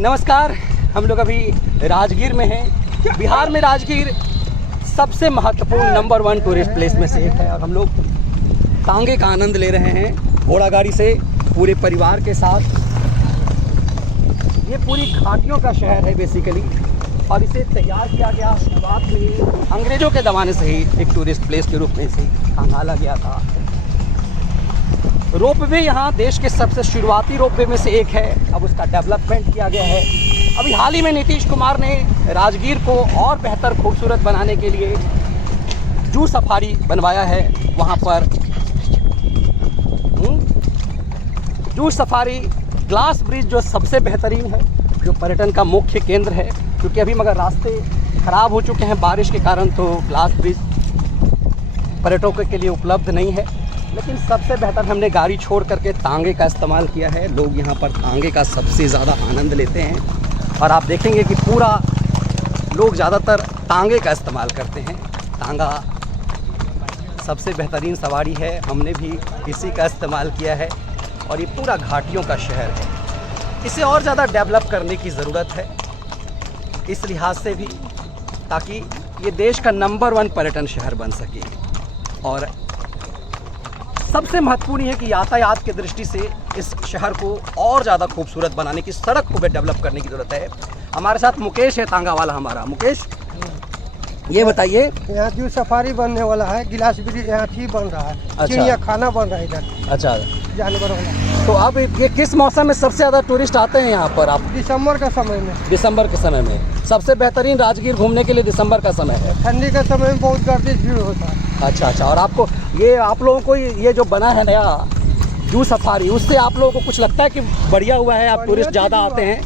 नमस्कार। हम लोग अभी राजगीर में हैं। बिहार में राजगीर सबसे महत्वपूर्ण नंबर 1 टूरिस्ट प्लेस में से एक है और हम लोग तांगे का आनंद ले रहे हैं घोड़ा गाड़ी से पूरे परिवार के साथ। ये पूरी घाटियों का शहर है बेसिकली और इसे तैयार किया गया शुरुआत में अंग्रेज़ों के ज़माने से ही एक टूरिस्ट प्लेस के रूप में इसे खंगाला गया था। रोपवे यहाँ देश के सबसे शुरुआती रोपवे में से एक है। अब उसका डेवलपमेंट किया गया है। अभी हाल ही में नीतीश कुमार ने राजगीर को और बेहतर खूबसूरत बनाने के लिए जू सफारी बनवाया है। वहाँ पर जू सफारी ग्लास ब्रिज जो सबसे बेहतरीन है, जो पर्यटन का मुख्य केंद्र है, क्योंकि अभी मगर रास्ते ख़राब हो चुके हैं बारिश के कारण, तो ग्लास ब्रिज पर्यटकों के लिए उपलब्ध नहीं है। लेकिन सबसे बेहतर हमने गाड़ी छोड़ करके तांगे का इस्तेमाल किया है। लोग यहाँ पर तांगे का सबसे ज़्यादा आनंद लेते हैं और आप देखेंगे कि पूरा लोग ज़्यादातर तांगे का इस्तेमाल करते हैं। तांगा सबसे बेहतरीन सवारी है, हमने भी इसी का इस्तेमाल किया है और ये पूरा घाटियों का शहर है। इसे और ज़्यादा डेवलप करने की ज़रूरत है इस लिहाज से भी, ताकि ये देश का नंबर 1 पर्यटन शहर बन सके। और सबसे महत्वपूर्ण है कि यातायात की दृष्टि से इस शहर को और ज़्यादा खूबसूरत बनाने की, सड़क को भी डेवलप करने की ज़रूरत है। हमारे साथ मुकेश है, तांगा वाला हमारा। मुकेश, ये बताइए, यहाँ जू सफारी बनने वाला है, गिलास ब्रिज यहाँ ही बन रहा है। अच्छा। चिड़िया खाना बन रहा है इधर। अच्छा, जानवर वाला। तो अब ये किस मौसम में सबसे ज़्यादा टूरिस्ट आते हैं यहाँ पर? आप दिसंबर का समय में। दिसंबर के समय में सबसे बेहतरीन राजगीर घूमने के लिए दिसंबर का समय है। ठंडी के समय में बहुत गर्दी भीड़ होता है। अच्छा। और आपको ये, आप लोगों को ये जो बना है नया जू सफारी, उससे आप लोगों को कुछ लगता है कि बढ़िया हुआ है? आप टूरिस्ट ज़्यादा आते हैं?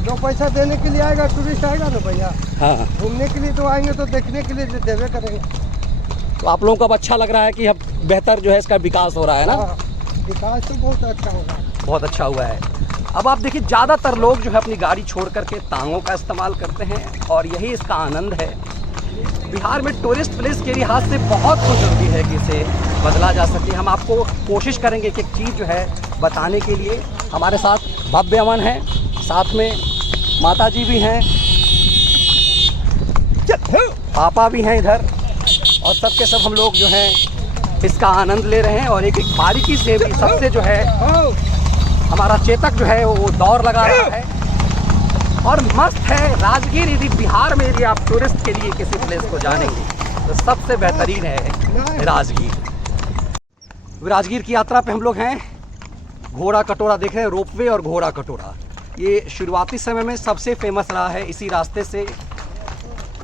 जो पैसा देने के लिए आएगा टूरिस्ट आएगा ना भैया। हाँ, घूमने के लिए तो आएंगे, तो देखने के लिए देवे करेंगे। तो आप लोगों को अब अच्छा लग रहा है कि अब बेहतर जो है इसका विकास हो रहा है ना? हाँ, विकास तो बहुत अच्छा होगा। बहुत अच्छा हुआ है। अब आप देखिए, ज़्यादातर लोग जो है अपनी गाड़ी छोड़ करके तांगों का इस्तेमाल करते हैं और यही इसका आनंद है। बिहार में टूरिस्ट प्लेस के लिहाज से बहुत कुछ जरूरी है कि इसे बदला जा सके। हम आपको कोशिश करेंगे कि एक चीज़ जो है बताने के लिए। हमारे साथ भव्य अमन है, साथ में माता जी भी हैं, पापा भी हैं इधर, और सब के सब हम लोग जो हैं इसका आनंद ले रहे हैं। और एक एक बारीकी से भी सबसे जो है हमारा चेतक जो है वो दौड़ लगा रहा है और मस्त है। राजगीर यदि बिहार में यदि आप टूरिस्ट के लिए किसी प्लेस को जानेंगे तो सबसे बेहतरीन है राजगीर। राजगीर की यात्रा पे हम लोग हैं। घोड़ा कटोरा देख रहे हैं, रोपवे और घोड़ा कटोरा, ये शुरुआती समय में सबसे फेमस रहा है। इसी रास्ते से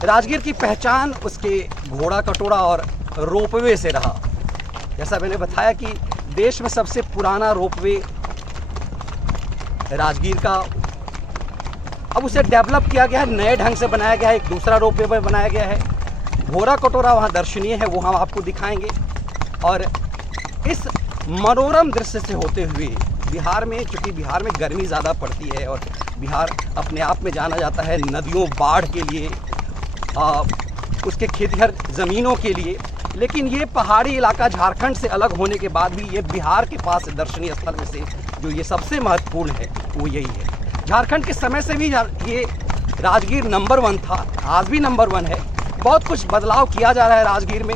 राजगीर की पहचान उसके घोड़ा कटोरा और रोपवे से रहा। जैसा मैंने बताया कि देश में सबसे पुराना रोपवे राजगीर का, अब उसे डेवलप किया गया है, नए ढंग से बनाया गया है। एक दूसरा रोपवे बनाया गया है। घोड़ा कटोरा वहाँ दर्शनीय है, वो हम आपको दिखाएंगे। और इस मनोरम दृश्य से होते हुए बिहार में, चूँकि बिहार में गर्मी ज़्यादा पड़ती है और बिहार अपने आप में जाना जाता है नदियों, बाढ़ के लिए, उसके खेतिहर ज़मीनों के लिए, लेकिन ये पहाड़ी इलाका झारखंड से अलग होने के बाद भी ये बिहार के पास दर्शनीय स्थल में से जो ये सबसे महत्वपूर्ण है वो यही है। झारखंड के समय से भी ये राजगीर नंबर 1 था, आज भी नंबर 1 है। बहुत कुछ बदलाव किया जा रहा है राजगीर में,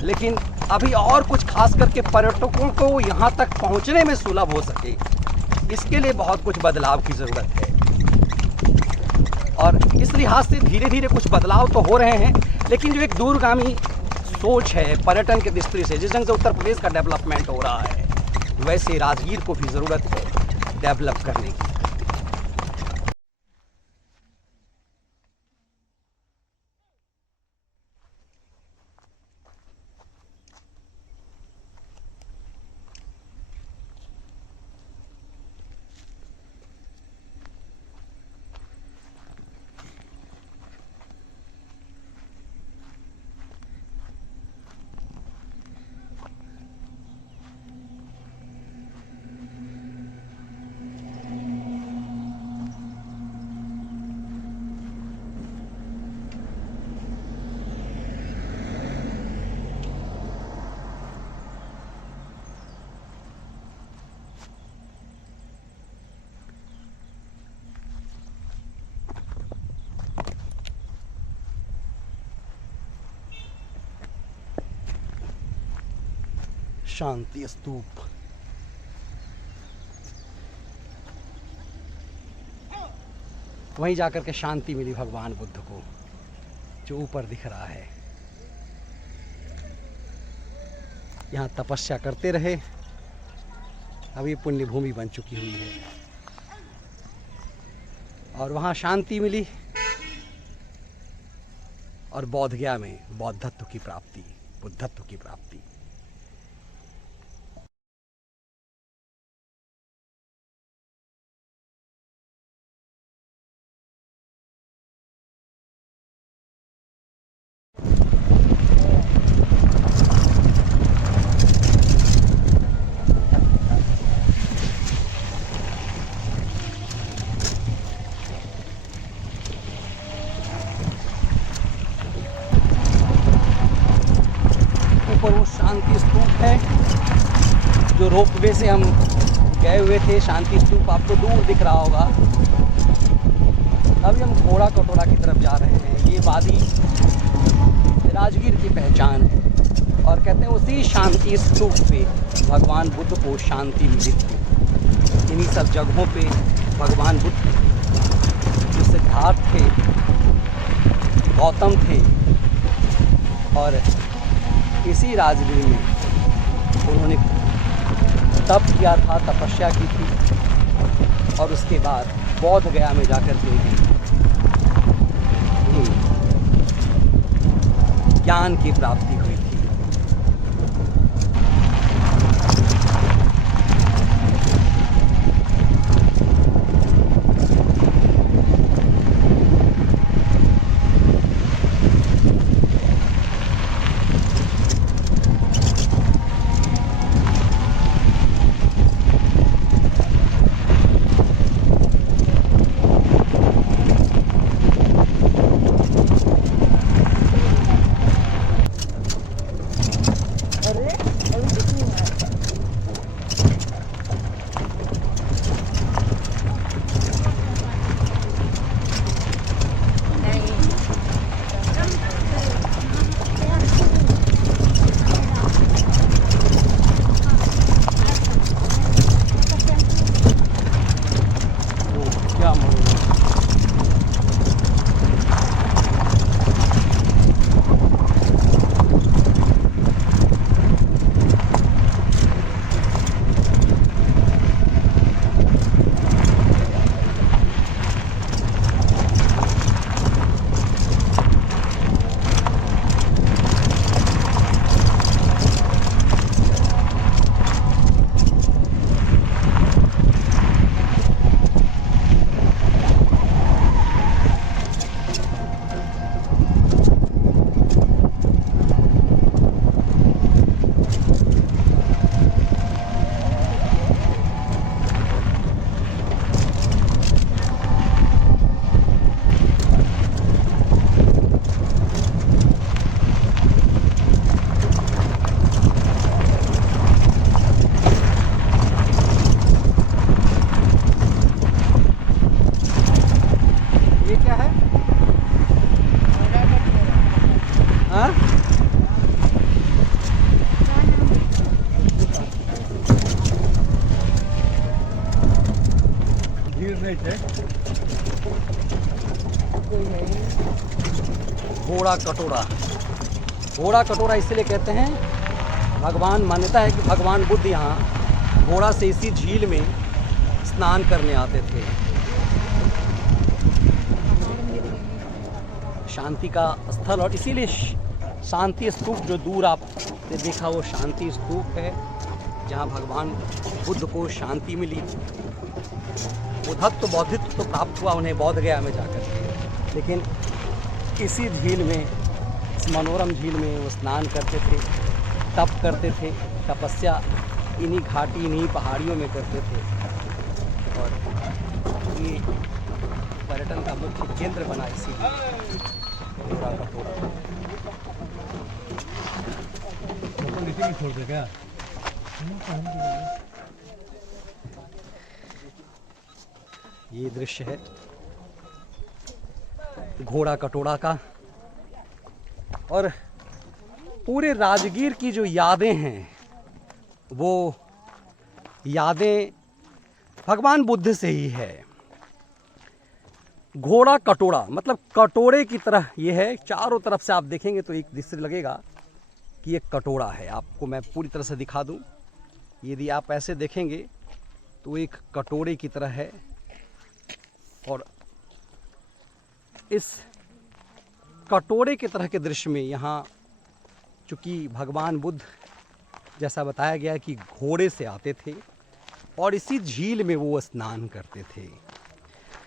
लेकिन अभी और कुछ खास करके पर्यटकों को यहाँ तक पहुँचने में सुलभ हो सके, इसके लिए बहुत कुछ बदलाव की ज़रूरत है। और इस लिहाज से धीरे धीरे कुछ बदलाव तो हो रहे हैं, लेकिन जो एक दूरगामी सोच है पर्यटन के दृष्टि से, जिस ढंग से उत्तर प्रदेश का डेवलपमेंट हो रहा है, वैसे राजगीर को भी ज़रूरत है डेवलप करने की। शांति स्तूप। वहीं जाकर के शांति मिली भगवान बुद्ध को, जो ऊपर दिख रहा है। यहाँ तपस्या करते रहे, अब ये पुण्य भूमि बन चुकी हुई है और वहाँ शांति मिली और बोध गया में बौद्धत्व की प्राप्ति, बुद्धत्व की प्राप्ति। ऊपर वो शांति स्तूप है, जो रोपवे से हम गए हुए थे। शांति स्तूप आपको दूर दिख रहा होगा। अभी हम घोड़ा कटोरा की तरफ जा रहे हैं। ये वादी राजगीर की पहचान है और कहते हैं उसी शांति स्तूप पे भगवान बुद्ध को शांति मिली थी। इन्हीं सब जगहों पे भगवान बुद्ध जो सिद्धार्थ थे, गौतम थे, और इसी राजगीर में उन्होंने तप किया था, तपस्या की थी और उसके बाद बौद्ध गया में जाकर के ज्ञान की प्राप्ति हुई थी। घोड़ा कटोरा। घोड़ा कटोरा इसलिए कहते हैं, भगवान, मान्यता है कि भगवान बुद्ध यहाँ घोड़ा से इसी झील में स्नान करने आते थे। शांति का स्थल, और इसीलिए शांति स्तूप जो दूर आपने देखा वो शांति स्तूप है, जहाँ भगवान बुद्ध को शांति मिली। बुद्धत्व, बौद्धित्व तो प्राप्त हुआ उन्हें बौद्ध गया में जाकर, लेकिन इसी झील में, इस मनोरम झील में वो स्नान करते थे, तप करते थे, तपस्या इन्हीं घाटी, इन्हीं पहाड़ियों में करते थे। और ये पर्यटन का मुख्य केंद्र बना इसीलिए घोड़ा कटोरा। छोड़ दे क्या? ये दृश्य है घोड़ा कटोरा का, और पूरे राजगीर की जो यादें हैं वो यादें भगवान बुद्ध से ही है। घोड़ा कटोरा मतलब कटोरे की तरह ये है, चारों तरफ से आप देखेंगे तो एक दृश्य लगेगा कि एक कटोरा है। आपको मैं पूरी तरह से दिखा दूं, यदि आप ऐसे देखेंगे तो एक कटोरे की तरह है। और इस कटोरे की तरह के दृश्य में यहाँ चूँकि भगवान बुद्ध जैसा बताया गया है कि घोड़े से आते थे और इसी झील में वो स्नान करते थे।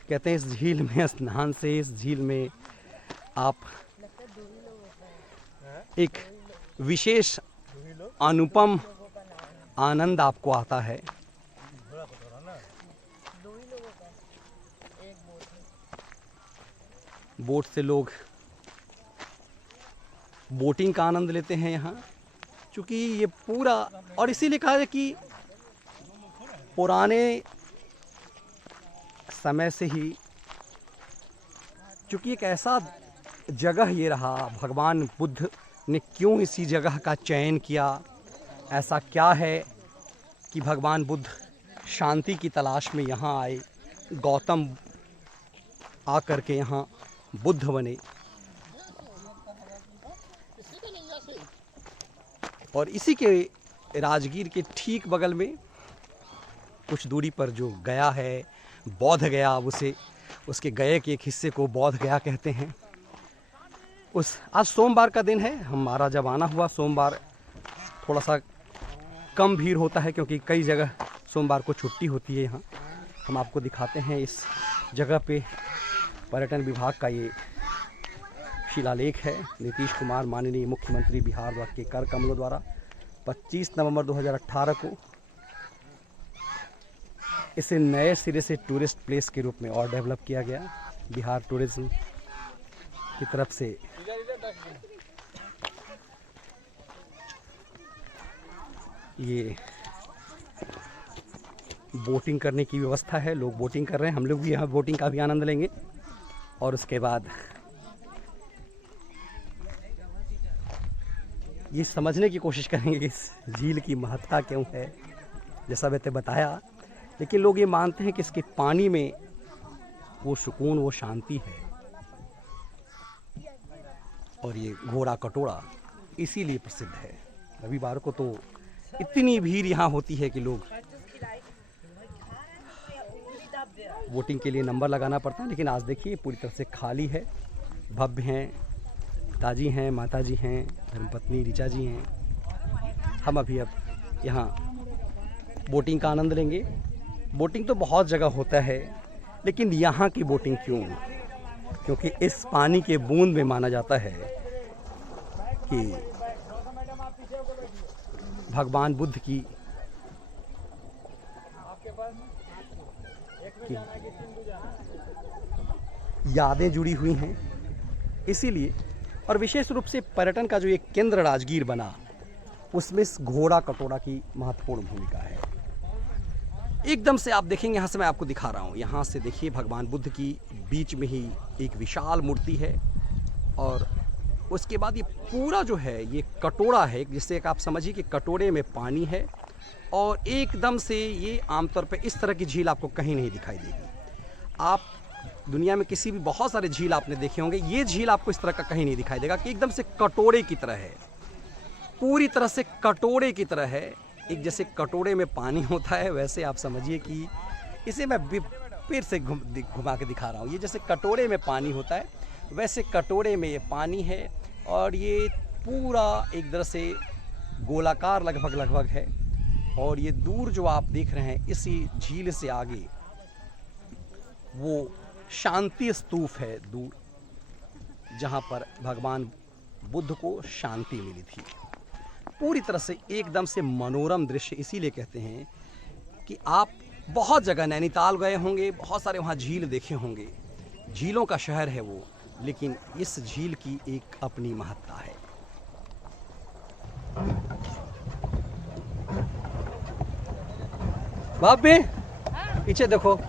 कहते हैं इस झील में स्नान से, इस झील में आप एक विशेष अनुपम आनंद आपको आता है। बोट से लोग बोटिंग का आनंद लेते हैं यहाँ, क्योंकि ये पूरा, और इसीलिए कहा है कि पुराने समय से ही चूँकि एक ऐसा जगह ये रहा, भगवान बुद्ध ने क्यों इसी जगह का चयन किया, ऐसा क्या है कि भगवान बुद्ध शांति की तलाश में यहाँ आए, गौतम आकर के यहाँ बुद्ध बने। और इसी के राजगीर के ठीक बगल में कुछ दूरी पर जो गया है, बौद्ध गया, उसके गए के एक हिस्से को बौद्ध गया कहते हैं। आज सोमवार का दिन है, हमारा जब आना हुआ सोमवार थोड़ा सा कम भीड़ होता है क्योंकि कई जगह सोमवार को छुट्टी होती है। यहाँ हम आपको दिखाते हैं इस जगह पे पर्यटन विभाग का ये शिलालेख है। नीतीश कुमार माननीय मुख्यमंत्री बिहार के कर कमलों द्वारा 25 नवंबर 2018 को इसे नए सिरे से टूरिस्ट प्लेस के रूप में और डेवलप किया गया। बिहार टूरिज्म की तरफ से ये बोटिंग करने की व्यवस्था है, लोग बोटिंग कर रहे हैं, हम लोग भी यहाँ बोटिंग का भी आनंद लेंगे। और उसके बाद ये समझने की कोशिश करेंगे कि इस झील की महत्ता क्यों है, जैसा मैंने बताया। लेकिन लोग ये मानते हैं कि इसके पानी में वो सुकून, वो शांति है। और ये घोड़ा कटोरा इसीलिए प्रसिद्ध है। रविवार को तो इतनी भीड़ यहाँ होती है कि लोग वोटिंग के लिए नंबर लगाना पड़ता है। लेकिन आज देखिए पूरी तरह से खाली है। भव्य हैं, पिताजी हैं, माताजी हैं, धर्मपत्नी ऋचा जी हैं। हम अभी अब यहाँ बोटिंग का आनंद लेंगे। बोटिंग तो बहुत जगह होता है, लेकिन यहाँ की बोटिंग क्यों? क्योंकि इस पानी के बूंद में माना जाता है कि भगवान बुद्ध की यादें जुड़ी हुई हैं। इसीलिए और विशेष रूप से पर्यटन का जो एक केंद्र राजगीर बना, उसमें इस घोड़ा कटोरा की महत्वपूर्ण भूमिका है। एकदम से आप देखेंगे, यहाँ से मैं आपको दिखा रहा हूँ, यहाँ से देखिए भगवान बुद्ध की बीच में ही एक विशाल मूर्ति है। और उसके बाद ये पूरा जो है ये कटोरा है, जिससे एक आप समझिए कि कटोरे में पानी है। और एकदम से ये आमतौर पे इस तरह की झील आपको कहीं नहीं दिखाई देगी। आप दुनिया में किसी भी बहुत सारे झील आपने देखे होंगे, ये झील आपको इस तरह का कहीं नहीं दिखाई देगा कि एकदम से कटोरे की तरह है, पूरी तरह से कटोरे की तरह है। एक जैसे कटोरे में पानी होता है, वैसे आप समझिए कि इसे मैं फिर से घुमा के दिखा रहा हूँ। ये जैसे कटोरे में पानी होता है, वैसे कटोरे में ये पानी है। और ये पूरा एक तरह से गोलाकार लगभग है। और ये दूर जो आप देख रहे हैं, इसी झील से आगे वो शांति स्तूप है दूर, जहाँ पर भगवान बुद्ध को शांति मिली थी। पूरी तरह से एकदम से मनोरम दृश्य इसीलिए कहते हैं कि आप बहुत जगह नैनीताल गए होंगे, बहुत सारे वहाँ झील देखे होंगे, झीलों का शहर है वो, लेकिन इस झील की एक अपनी महत्ता है। भाभी पीछे देखो,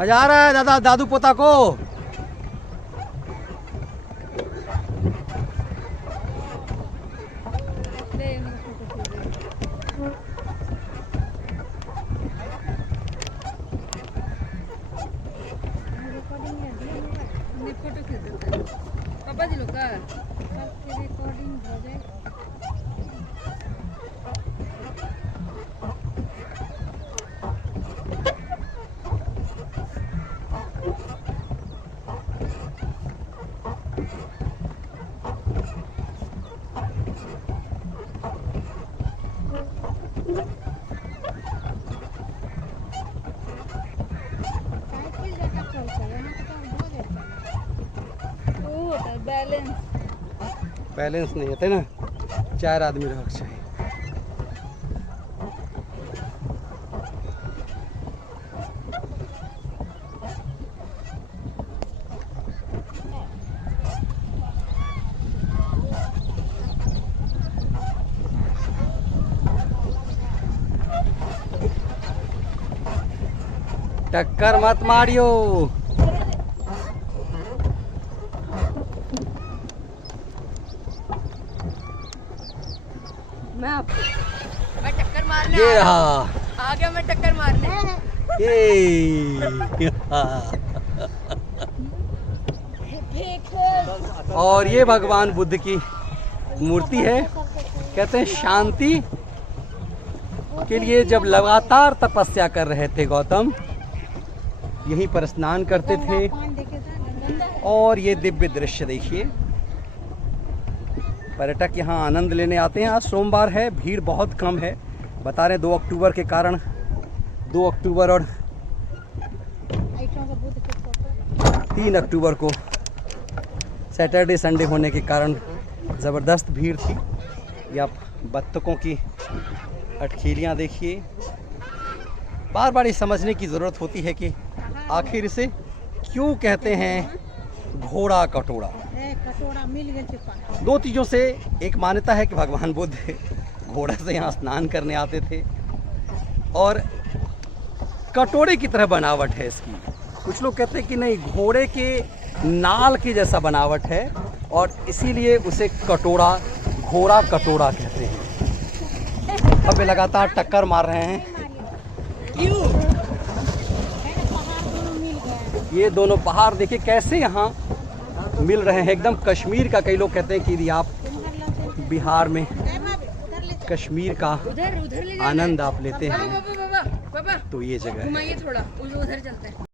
मजा आ रहा है दादा दादू पोता को। पापा जी लोग का रिकॉर्डिंग हो जाए। बैलेंस बैलेंस नहीं होते ना, 4 आदमी रहना चाहिए। टक्कर मत मारियो। मैं टक्कर मारने ये रहा, आ गया मैं टक्कर मारने। ये और ये भगवान बुद्ध की मूर्ति है। कहते हैं शांति के लिए जब लगातार तपस्या कर रहे थे गौतम, यहीं पर स्नान करते थे। और ये दिव्य दृश्य देखिए, पर्यटक यहाँ आनंद लेने आते हैं। आज सोमवार है, भीड़ बहुत कम है। बता रहे 2 अक्टूबर के कारण, 2 अक्टूबर और 3 अक्टूबर को सैटरडे संडे होने के कारण ज़बरदस्त भीड़ थी। ये आप बत्तखों की अटखेलियाँ देखिए। बार बार ये समझने की ज़रूरत होती है कि आखिर इसे क्यों कहते हैं घोड़ा कटोरा। कटोरा मिल गया। 2 चीज़ों से, एक मान्यता है कि भगवान बुद्ध घोड़ा से यहाँ स्नान करने आते थे, और कटोरे की तरह बनावट है इसकी। कुछ लोग कहते हैं कि नहीं, घोड़े के नाल की जैसा बनावट है और इसीलिए उसे कटोरा, घोड़ा कटोरा कहते हैं। अब वे लगातार टक्कर मार रहे हैं। ये दोनों पहाड़ देखिए कैसे यहाँ मिल रहे हैं, एकदम कश्मीर का। कई लोग कहते हैं कि यदि आप बिहार में कश्मीर का आनंद आप लेते हैं तो ये जगह है। घुमाइए थोड़ा, उधर चलते हैं।